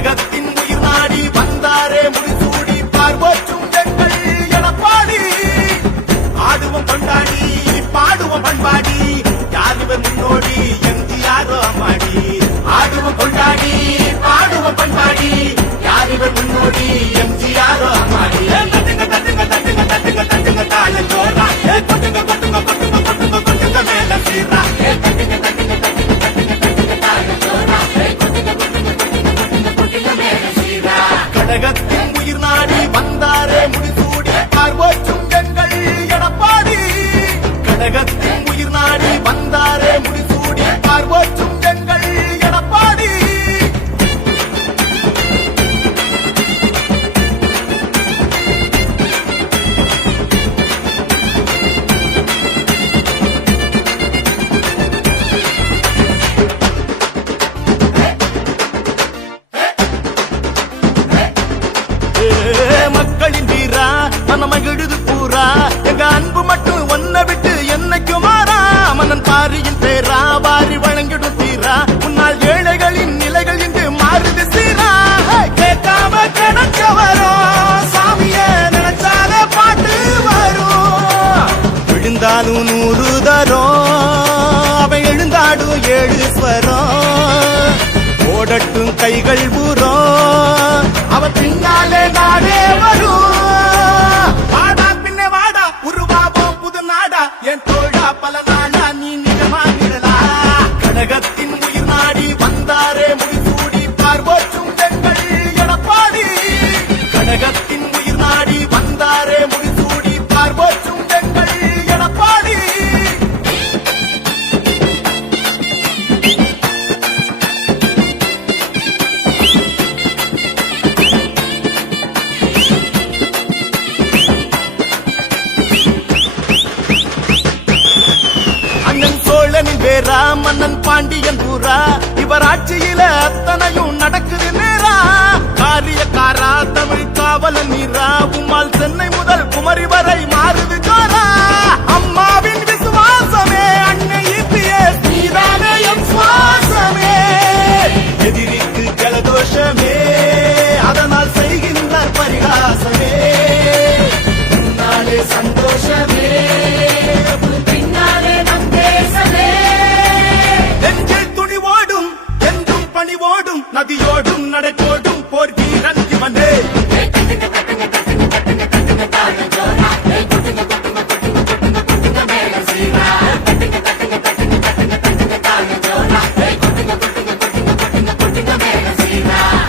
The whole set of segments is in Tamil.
கடகத்தின் உயிர் நாடி வந்தாரே முடிசூடி பார்வோற்றும் எங்கள் எடப்பாடி ஆடுவோம் கொண்டாடி பாடுவோம் பண்பாடி யார் இவர் முன்னோடி எம்ஜிஆரோ அம்மாடி ஆடுவோம் கொண்டாடி பாடுவோம் பண்பாடி யார் இவர் முன்னோடி எம்ஜிஆரோ அம்மாடி தட்டுங்க தட்டுங்க தட்டுங்க தட்டுங்க தட்டுங்க தாளஞ்சோரா கொட்டுங்க கொட்டுங்க கொட்டுங்க கொட்டுங்க கொட்டுங்க மேல சீரா தட்டுங்க தட்டுங்க தட்டுங்க தட்டுங்க தட்டுங்க தாளஞ்சோரா கொட்டுங்க கொட்டுங்க கொட்டுங்க கொட்டுங்க கொட்டுங்க மேல சீரா கடகத்தின் உயிர் நாடி வந்தாரே முடிசூடி பார்வோற்றும் எங்கள் எடப்பாடி கடகத்தின் உயிர் நாடி வந்தாரே முடிசூடி பார்வோற்றும் எங்கள் எடப்பாடி மக்களின் வீரா மனமகிழுது பூரா எங்க அன்பு மட்டும் ஒன்ன விட்டு என்னைக்கு மாறா மன்னன் பாரியின் பேரா வாரி வழங்கிடும் தீரா முன்னால் ஏழைகளின் நிலைகள் இன்று மாறுது சீரா கேட்காம கிடைச்ச வரும் சாமிய நினைச்சால பாட்டு வரும் விழுந்தாலும் 100 தரும் அவன் எழுந்தாடும் 7 ஸ்வரம் ஓடட்டும் கைகள் ஊரும் அவன் பின்னாலே நாடே வரும் வாடா பின்ன வாடா உருவாவோம் புது நாடா என் தோழா பல நாடா நீ நிஜமா நிழலா கடகத்தின் உயிர் நாடி வந்தாரே முடிசூடி பார்வோற்றும் எங்கள் எடப்பாடி கடகத்தின் உயிர் நாடி வந்தாரே முடிசூடி பார்வோற்றும் எங்கள் எடப்பாடி அண்ணன் சோழனின் பேரா மன்னன் பாண்டியன் பூரா இவர் ஆட்சியில அத்தனையும் நடக்குது நேரா காரியக்காரா தமிழ் காவலன் நீரா உம்மால் சென்னை முதல் குமரி வரை மாறுது ஜோரா அம்மாவின் விசுவாசமே அன்னை இபிஎஸ் நீதானே என் சுவாசமே எதிரிக்கு ஜலதோஷமே அதனால் செய்கின்ற பரிகாசமே நாளே சந்தோஷமே நெஞ்சில் துணிவோடும் என்றும் பணிவோடும் நதியோடும் நடைபோடும் போர் வீரன் இவனே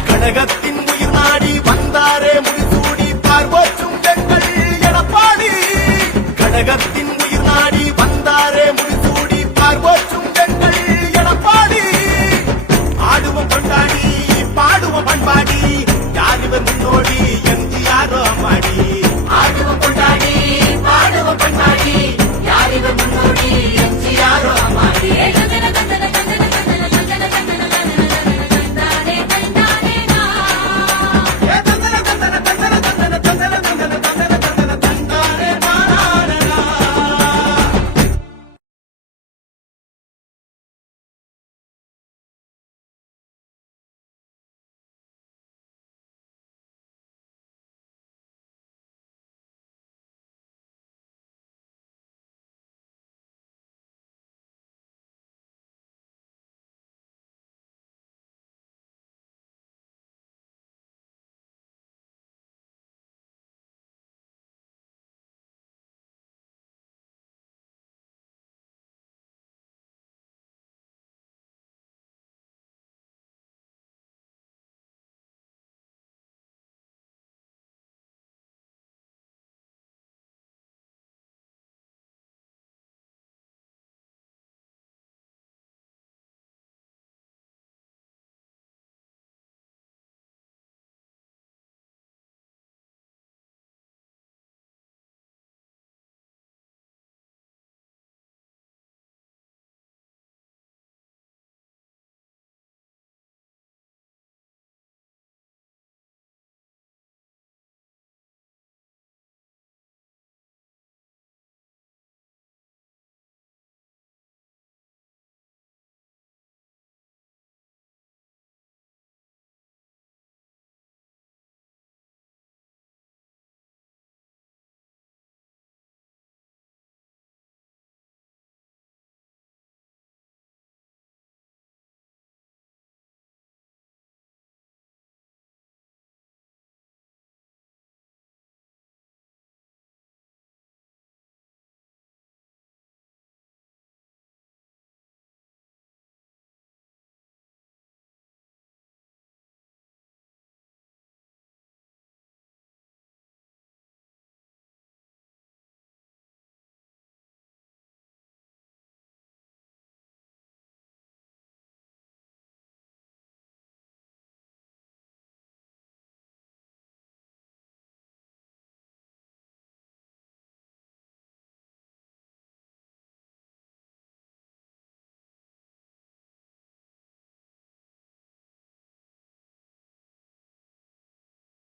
கடகத்தின்